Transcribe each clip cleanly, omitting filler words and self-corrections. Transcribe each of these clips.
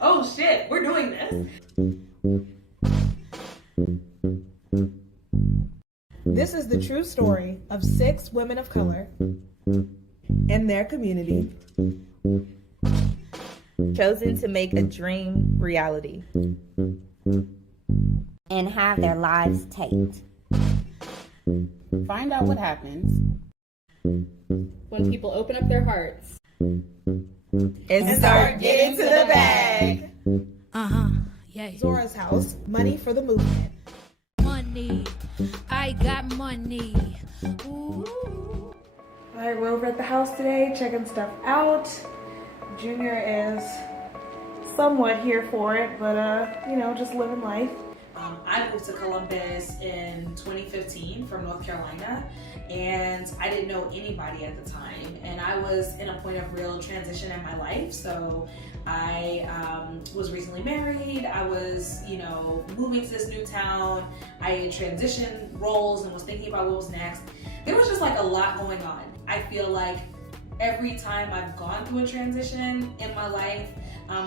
Oh shit, we're doing this. This is the true story of 6 women of color and their community. Chosen to make a dream reality and have their lives taped. Find out what happens When people open up their hearts and start getting to the bag. Yeah. Zora's House, money for the movement. Money. I got money. Ooh. All right, we're over at the house today, checking stuff out. Junior is somewhat here for it, but you know, just living life. I moved to Columbus in 2015 from North Carolina, and I didn't know anybody at the time, and I was in a point of real transition in my life. So I was recently married. I was, you know, moving to this new town. I had transitioned roles and was thinking about what was next. There was just like a lot going on. I feel like every time I've gone through a transition in my life,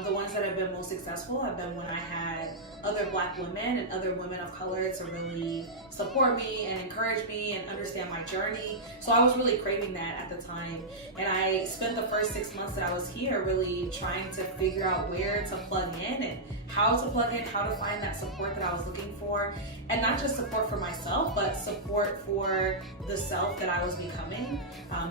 the ones that have been most successful have been when I had other Black women and other women of color to really support me and encourage me and understand my journey. So I was really craving that at the time. And I spent the first 6 months that I was here really trying to figure out where to plug in and how to plug in, how to find that support that I was looking for. And not just support for myself, but support for the self that I was becoming,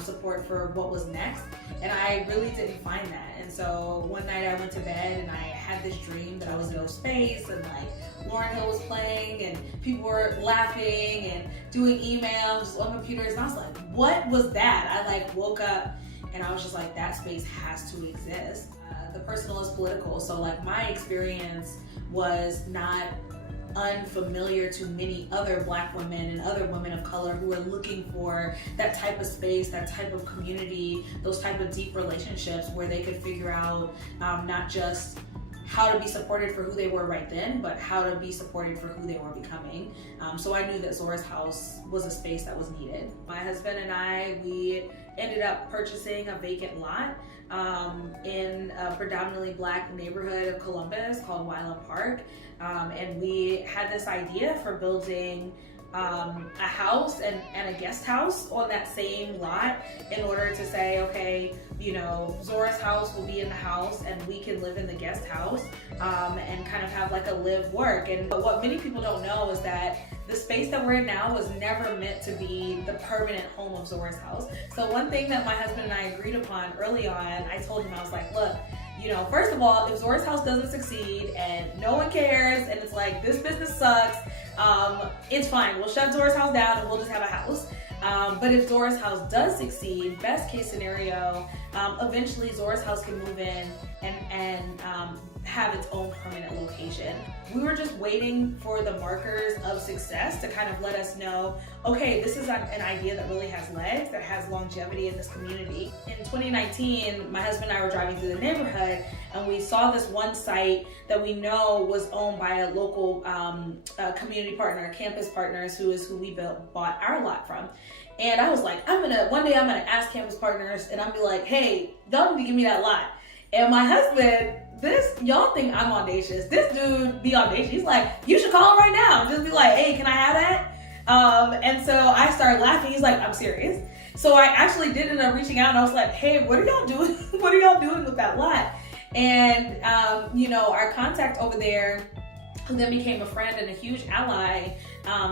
support for what was next. And I really didn't find that. And so one night I went to bed and I had this dream that I was in a space and like Lauryn Hill was playing and people were laughing and doing emails on computers. And I was like, what was that? I like woke up and I was just like, that space has to exist. The personal is political. So like my experience was not unfamiliar to many other Black women and other women of color who are looking for that type of space, that type of community, those type of deep relationships where they could figure out not just how to be supported for who they were right then, but how to be supported for who they were becoming. So I knew that Zora's House was a space that was needed. My husband and I, we ended up purchasing a vacant lot in a predominantly Black neighborhood of Columbus called Wyland Park. And we had this idea for building a house and a guest house on that same lot in order to say, okay, you know, Zora's house will be in the house and we can live in the guest house and kind of have like a live work. And what many people don't know is that the space that we're in now was never meant to be the permanent home of Zora's house. So one thing that my husband and I agreed upon early on, I told him, I was like, look, you know, first of all, if Zora's house doesn't succeed and no one cares and it's like, this business sucks, it's fine. We'll shut Zora's house down and we'll just have a house. But if Zora's house does succeed, best case scenario, eventually Zora's house can move in and have its own permanent location. We were just waiting for the markers of success to kind of let us know, okay, this is an idea that really has legs, that has longevity in this community. In 2019, my husband and I were driving through the neighborhood and we saw this one site that we know was owned by a local community partner, Campus Partners, who is who we bought our lot from. And I was like, one day I'm gonna ask Campus Partners and I'll be like, hey, y'all need to give me that lot. And my husband, y'all think I'm audacious. This dude be audacious. He's like, you should call him right now. Just be like, hey, can I have that? And so I started laughing. He's like, I'm serious. So I actually did end up reaching out and I was like, hey, what are y'all doing? What are y'all doing with that lot? And, you know, our contact over there, who then became a friend and a huge ally,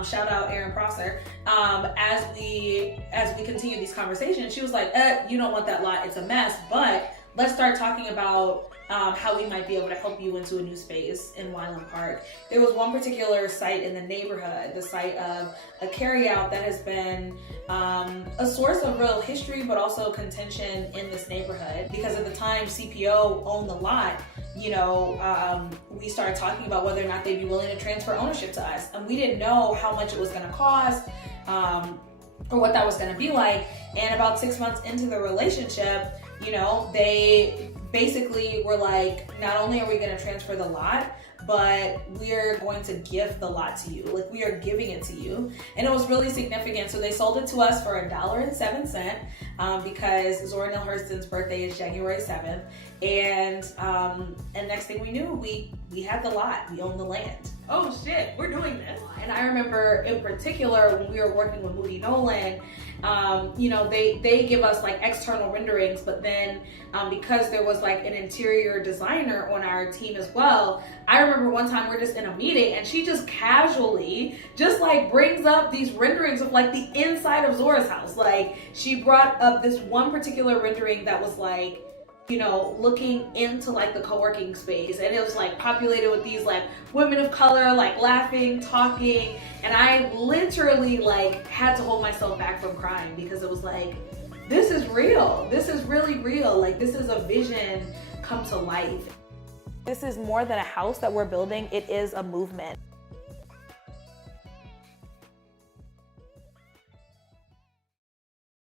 shout out Erin Prosser, as we continued these conversations, she was like, you don't want that lot, it's a mess, but let's start talking about how we might be able to help you into a new space in Wyland Park. There was one particular site in the neighborhood, the site of a carryout that has been a source of real history, but also contention in this neighborhood. Because at the time CPO owned the lot, you know, we started talking about whether or not they'd be willing to transfer ownership to us. And we didn't know how much it was gonna cost, or what that was gonna be like. And about 6 months into the relationship, you know, they basically were like, not only are we gonna transfer the lot, but we're going to gift the lot to you. Like, we are giving it to you. And it was really significant. So they sold it to us for $1.07 because Zora Neale Hurston's birthday is January 7th. And next thing we knew, we had the lot, we owned the land. Oh shit, we're doing this. And I remember in particular when we were working with Moody Nolan, you know, they give us like external renderings, but then because there was like an interior designer on our team as well, I remember one time we're just in a meeting and she just casually just like brings up these renderings of like the inside of Zora's house. Like, she brought up this one particular rendering that was like, you know, looking into like the co-working space, and it was like populated with these like women of color, like laughing, talking, and I literally like had to hold myself back from crying because it was like, this is real. This is really real. Like, this is a vision come to life. This is more than a house that we're building. It is a movement.